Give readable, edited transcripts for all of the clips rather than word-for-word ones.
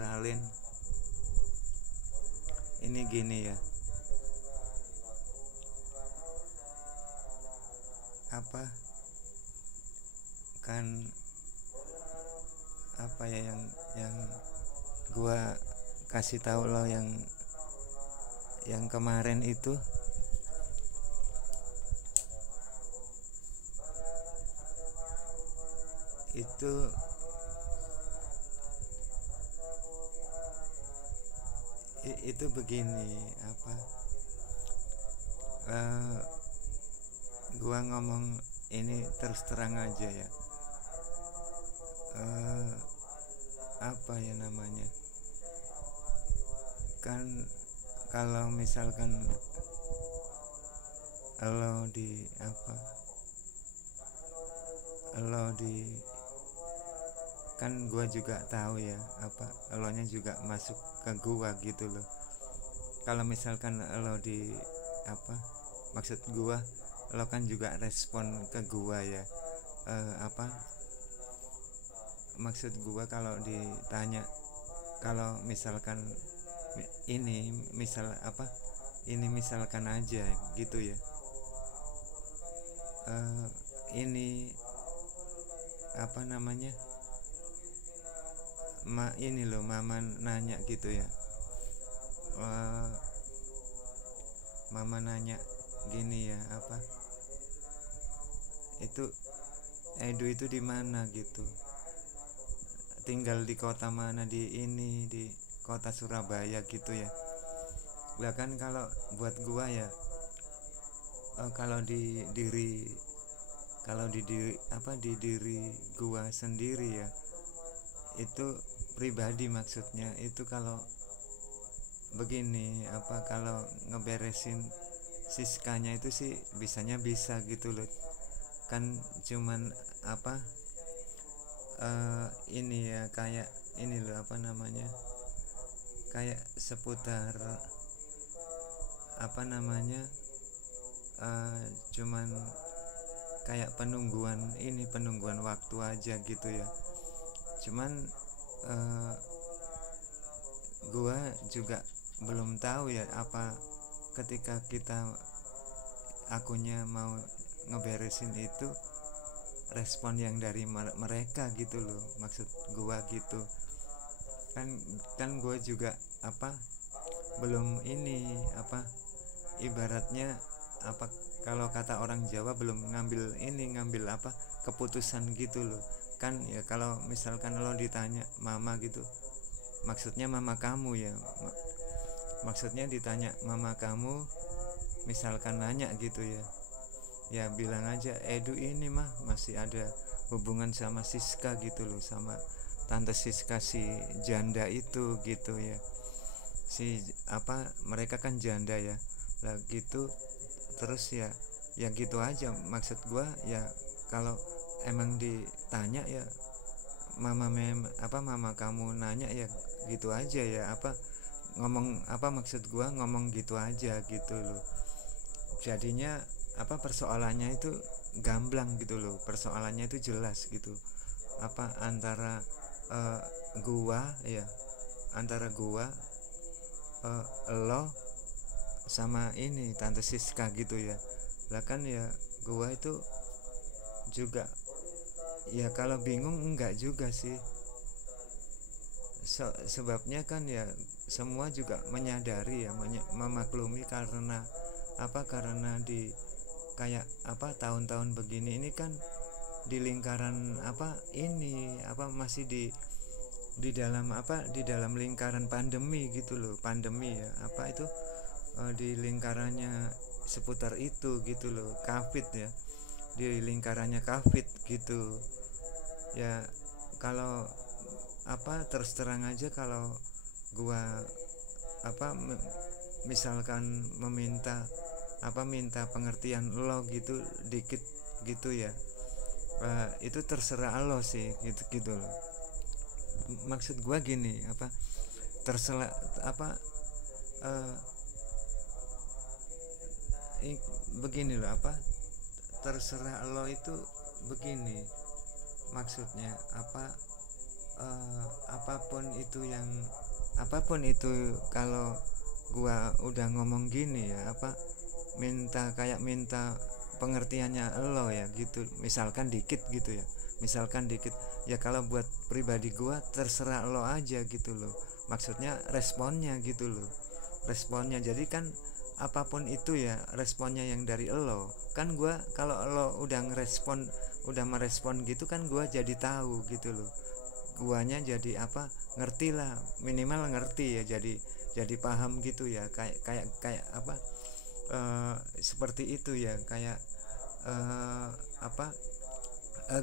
Ralin, ini gini ya, apa kan apa ya yang gua kasih tahu lo yang kemarin itu begini apa eh, gua ngomong ini terus terang aja ya, eh, apa ya namanya, kan kalau misalkan lo di apa lo di kan gua juga tahu ya, apa lo nya juga masuk ke gua gitu loh. Kalau misalkan lo di apa maksud gua, lo kan juga respon ke gua ya, apa maksud gua kalau ditanya, kalau misalkan ini misal apa ini misalkan aja gitu ya, ini apa namanya, ini loh mama nanya gitu ya, uh, mama nanya gini ya, apa itu Edu itu di mana gitu, tinggal di kota mana, di kota Surabaya gitu ya. Lah kan kalau buat gua ya, kalau di diri apa di diri gua sendiri ya, itu pribadi maksudnya itu kalau begini apa kalau ngeberesin siskanya itu sih bisanya bisa gitu loh, kan cuman apa ini ya kayak ini loh apa namanya, kayak seputar apa namanya, cuman kayak penungguan waktu aja gitu ya. Cuman gua juga belum tahu ya apa ketika akunya mau ngeberesin itu respon yang dari mereka gitu loh, maksud gua gitu kan gua juga apa belum ini apa ibaratnya apa kalau kata orang Jawa belum ngambil apa keputusan gitu loh kan ya. Kalau misalkan lo ditanya mama gitu, maksudnya mama kamu ya, maksudnya ditanya mama kamu, misalkan nanya gitu ya, ya bilang aja Edu ini mah masih ada hubungan sama Siska gitu loh, sama tante Siska si janda itu gitu ya, si apa mereka kan janda ya lah gitu. Terus ya gitu aja maksud gua ya, kalau emang ditanya ya mama kamu nanya ya gitu aja ya, apa ngomong apa maksud gua ngomong gitu aja gitu loh. Jadinya apa persoalannya itu gamblang gitu loh, persoalannya itu jelas gitu, apa antara gua ya, antara gua lo sama ini tante Siska gitu ya. Lah kan ya gua itu juga ya kalau bingung enggak juga sih, sebabnya kan ya semua juga menyadari ya, memaklumi karena apa karena di kayak apa tahun-tahun begini ini kan di lingkaran apa ini apa masih di dalam apa di dalam lingkaran pandemi gitu loh, pandemi ya apa itu di lingkarannya seputar itu gitu loh, COVID ya, di lingkarannya COVID gitu ya. Kalau apa terus terang aja kalau gua apa misalkan minta pengertian lo gitu dikit gitu ya, itu terserah lo sih gitu gitu loh. Maksud gua gini apa terserah apa begini loh, apa terserah lo itu begini maksudnya apa apapun itu kalau gua udah ngomong gini ya, minta pengertiannya lo ya gitu, misalkan dikit gitu ya, kalau buat pribadi gua terserah lo aja gitu loh, maksudnya responnya gitu loh, jadi kan apapun itu ya responnya yang dari lo kan, gua kalau lo udah merespon gitu kan gua jadi tahu gitu loh, guanya jadi ngerti lah, minimal ngerti ya, jadi paham gitu ya, kayak seperti itu ya, kayak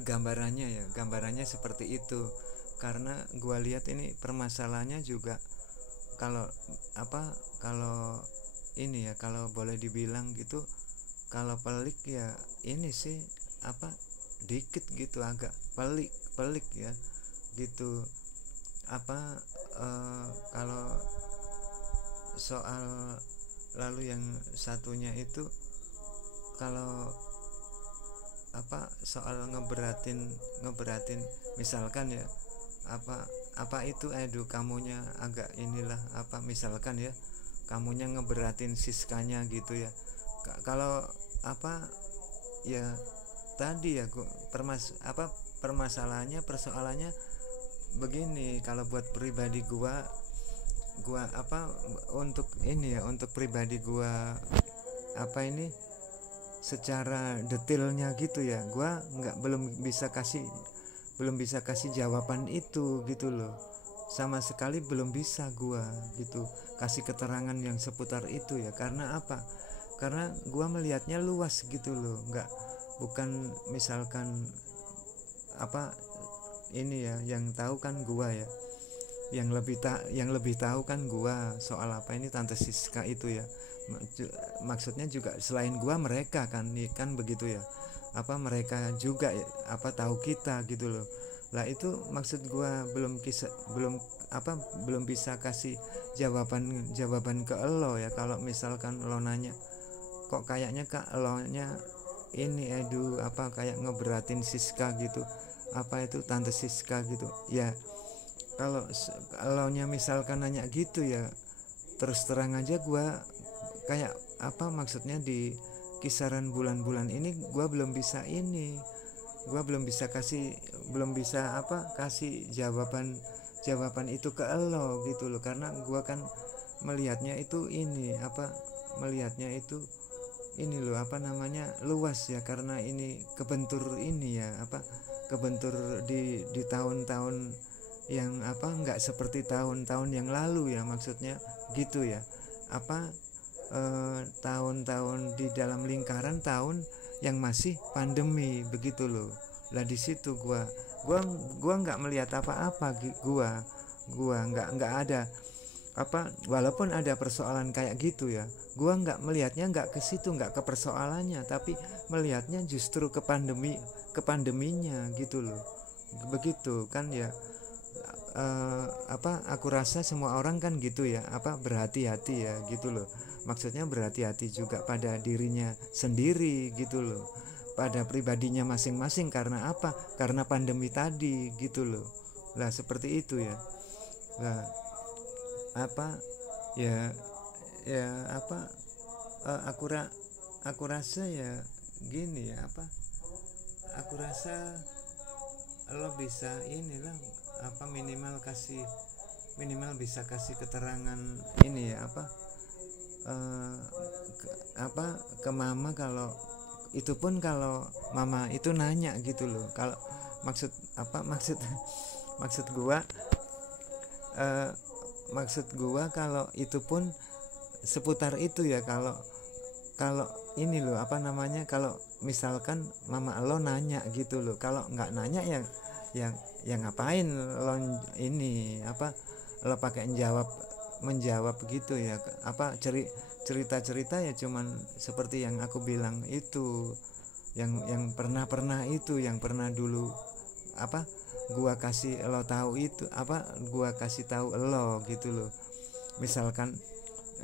gambarannya seperti itu. Karena gua lihat ini permasalahannya juga, kalau ini ya, kalau boleh dibilang gitu, kalau pelik ya ini sih dikit gitu, agak pelik ya gitu. Kalau soal lalu yang satunya itu, kalau soal ngeberatin misalkan ya, itu kamunya agak inilah, misalkan ya kamunya ngeberatin Siskanya gitu ya, kalau ya tadi ya persoalannya begini. Kalau buat pribadi gua untuk ini ya, untuk pribadi gua secara detailnya gitu ya, gua belum bisa kasih jawaban itu gitu loh, sama sekali belum bisa gua gitu kasih keterangan yang seputar itu ya. Karena karena gua melihatnya luas gitu loh, bukan misalkan ini ya, yang tahu kan gua ya, yang lebih tahu kan gua soal ini Tante Siska itu ya. Maksudnya juga selain gua mereka kan begitu ya, mereka juga tahu kita gitu loh. Lah itu maksud gua belum bisa kasih jawaban ke lo ya. Kalau misalkan lo nanya, kok kayaknya lo nya ini kayak ngeberatin Siska gitu, itu Tante Siska gitu ya. Kalau lo nya misalkan nanya gitu ya, terus terang aja gua kayak maksudnya di kisaran bulan-bulan ini gua belum bisa kasih jawaban itu ke lo gitu loh. Karena gua kan melihatnya itu ini loh, luas ya. Karena ini kebentur ini ya, kebentur di tahun-tahun yang nggak seperti tahun-tahun yang lalu ya, maksudnya gitu ya, tahun-tahun di dalam lingkaran tahun yang masih pandemi begitu loh. Lah di situ gua nggak melihat apa-apa, gua nggak ada walaupun ada persoalan kayak gitu ya, gua nggak melihatnya nggak ke situ, nggak ke persoalannya, tapi melihatnya justru ke pandeminya gitu loh. Begitu kan ya. Aku rasa semua orang kan gitu ya, berhati-hati ya gitu loh. Maksudnya berhati-hati juga pada dirinya sendiri gitu loh, pada pribadinya masing-masing. Karena karena pandemi tadi gitu loh. Lah seperti itu ya. Lah aku rasa ya gini ya, aku rasa lo bisa inilah minimal bisa kasih keterangan ini ya, ke mama. Kalau itu pun kalau mama itu nanya gitu loh, kalau maksud gua kalau itu pun seputar itu ya. Kalau ini loh, kalau misalkan mama lo nanya gitu loh, kalau nggak nanya ya ngapain lo ini lo pakai menjawab gitu ya. Cerita ya cuman seperti yang aku bilang itu, yang pernah itu, yang pernah dulu gua kasih lo tahu itu, gua kasih tahu lo gitu loh. Misalkan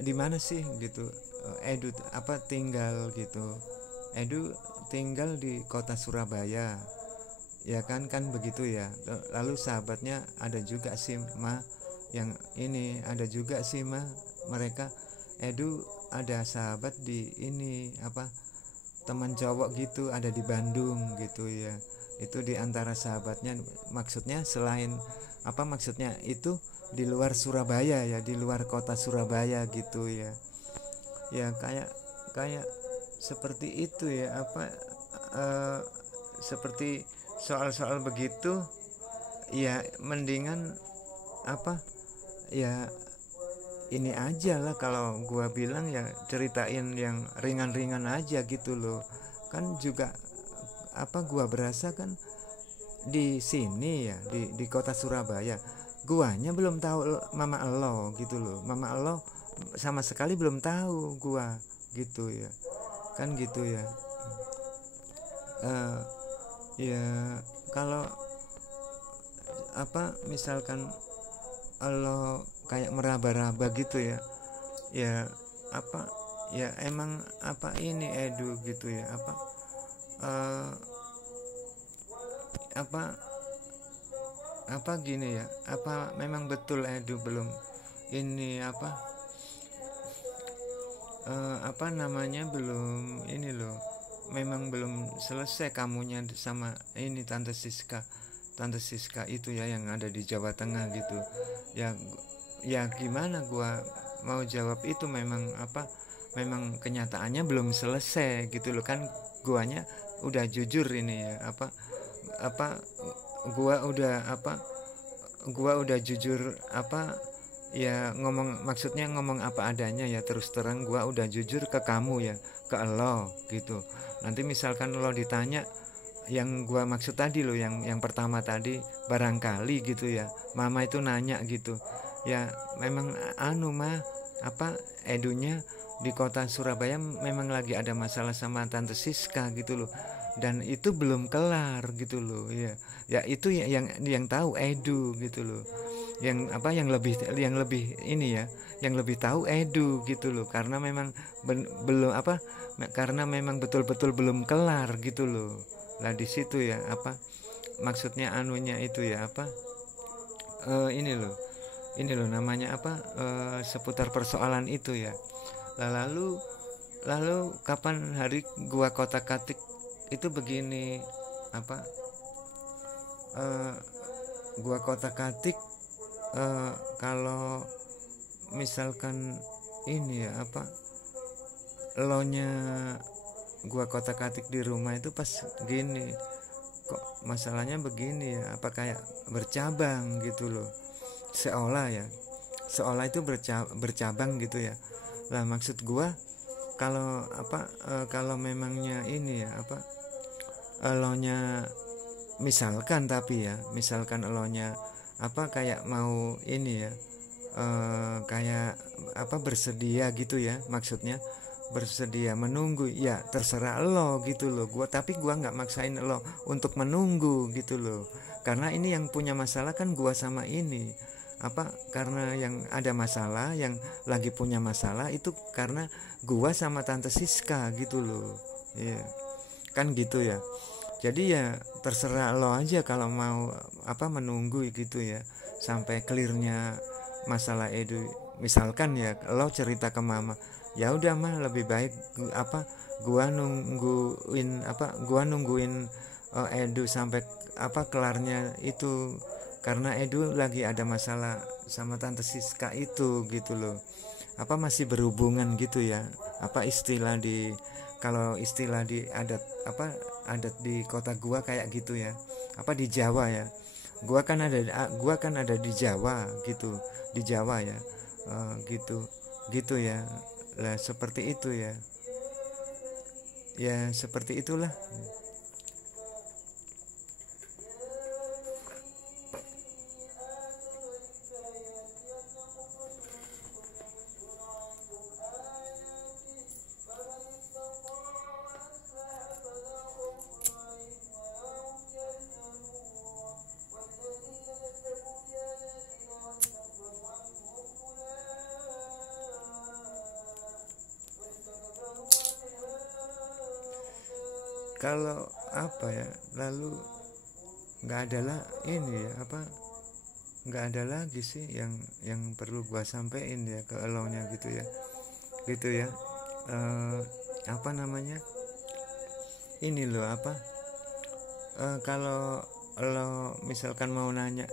di mana sih gitu Edu tinggal gitu, Edu tinggal di kota Surabaya ya kan begitu ya. Lalu sahabatnya ada juga sih mah yang ini, ada juga sih mah mereka Edu ada sahabat di ini apa teman cowok gitu ada di Bandung gitu ya. Itu di antara sahabatnya, maksudnya selain apa, maksudnya itu di luar Surabaya ya, di luar kota Surabaya gitu ya. Ya kayak kayak seperti itu ya apa, eh, seperti soal-soal begitu ya mendingan apa ya, ini aja lah kalau gua bilang ya, ceritain yang ringan-ringan aja gitu loh. Kan juga apa, gua berasa kan di sini ya, di kota Surabaya, guanya belum tahu mama elo gitu loh. Mama elo sama sekali belum tahu gua gitu ya, kan gitu ya. Eh, ya kalau apa misalkan lo kayak meraba-raba gitu ya, ya apa ya emang apa ini Edu gitu ya apa, eh, apa apa gini ya, apa memang betul Edu belum ini apa, apa namanya, belum ini loh, memang belum selesai kamunya sama ini Tante Siska itu ya yang ada di Jawa Tengah gitu ya. Ya gimana gua mau jawab itu, memang apa, memang kenyataannya belum selesai gitu loh kan. Guanya udah jujur ini ya apa gua udah apa, gua udah jujur apa ya, ngomong maksudnya ngomong apa adanya ya, terus terang gua udah jujur ke kamu ya, ke lo gitu. Nanti misalkan lo ditanya yang gua maksud tadi loh, yang pertama tadi, barangkali gitu ya mama itu nanya gitu ya, memang anu mah apa, Edunya di kota Surabaya memang lagi ada masalah sama Tante Siska gitu loh, dan itu belum kelar gitu loh ya. Ya itu ya yang tahu Edu gitu loh, yang apa, yang lebih ini ya, yang lebih tahu Edu gitu loh, karena memang belum apa, karena memang betul-betul belum kelar gitu loh. Lah di situ ya apa, maksudnya anunya itu ya apa, ini loh namanya apa, seputar persoalan itu ya. Lah lalu kapan hari gua kotak-katik itu begini apa, eh, gua kotak-katik, kalau misalkan ini ya apa, lo-nya gua kotak-katik di rumah itu pas gini, kok masalahnya begini ya, apa kayak bercabang gitu loh, seolah itu bercabang gitu ya. Lah maksud gua kalau apa, kalau memangnya ini ya apa, elonya misalkan, tapi ya misalkan elonya apa kayak mau ini ya, kayak apa bersedia gitu ya, maksudnya bersedia menunggu ya, terserah lo gitu loh. Gua nggak maksain lo untuk menunggu gitu loh, karena ini yang punya masalah kan gua sama ini apa, karena yang ada masalah, yang lagi punya masalah itu karena gua sama Tante Siska gitu loh. Iya kan gitu ya. Jadi ya terserah lo aja kalau mau apa menunggu gitu ya sampai clearnya masalah Edu. Misalkan ya lo cerita ke mama, ya udah mah lebih baik apa, gua nungguin Edu sampai apa kelarnya itu, karena Edu lagi ada masalah sama Tante Siska itu gitu loh. Apa masih berhubungan gitu ya, apa istilah di, kalau istilah di adat di kota gua kayak gitu ya, apa di Jawa ya, gua kan ada di Jawa gitu, di Jawa ya, gitu gitu ya. Lah seperti itu ya, ya seperti itulah. Kalau apa ya, lalu nggak ada lah ini ya apa, nggak ada lagi sih yang perlu gua sampein ya ke elonya gitu ya, gitu ya. Apa namanya, ini loh apa, kalau lo misalkan mau nanya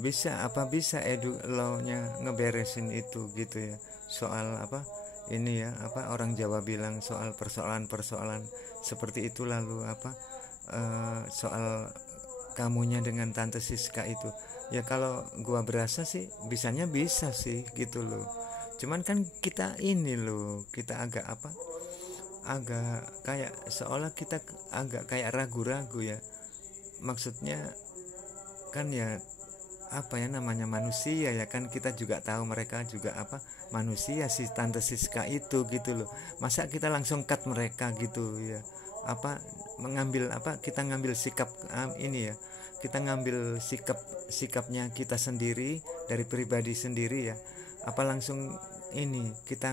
bisa apa bisa lo nya ngeberesin itu gitu ya, soal apa ini ya apa orang Jawa bilang soal persoalan-persoalan seperti itu, lalu apa soal kamunya dengan Tante Siska itu ya, kalau gua berasa sih bisanya bisa sih gitu loh. Cuman kan kita ini loh, kita agak apa, agak kayak seolah kita agak kayak ragu-ragu ya, maksudnya kan ya apa ya namanya manusia ya kan, kita juga tahu mereka juga apa manusia si Tante Siska itu gitu loh. Masa kita langsung cut mereka gitu ya, apa mengambil apa kita ngambil sikap ini ya, kita ngambil sikapnya kita sendiri dari pribadi sendiri ya, apa langsung ini kita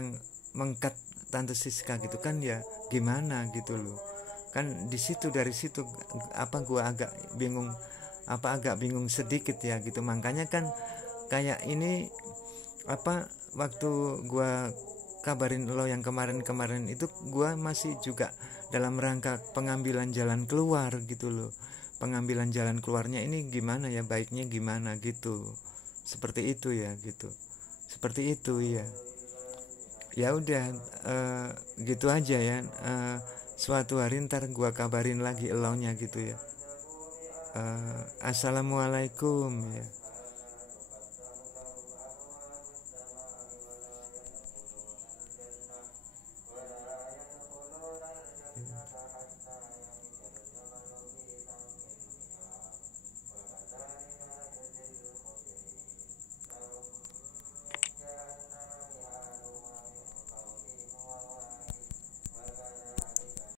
mengkat Tante Siska gitu kan ya, gimana gitu loh kan. Di situ dari situ apa gua agak bingung, apa agak bingung sedikit ya gitu. Makanya kan kayak ini apa waktu gua kabarin lo yang kemarin-kemarin itu, gua masih juga dalam rangka pengambilan jalan keluar gitu loh. Pengambilan jalan keluarnya ini gimana ya, baiknya gimana gitu. Seperti itu ya gitu. Seperti itu ya. Ya udah gitu aja ya. Suatu hari ntar gua kabarin lagi elonya gitu ya. Assalamualaikum ya.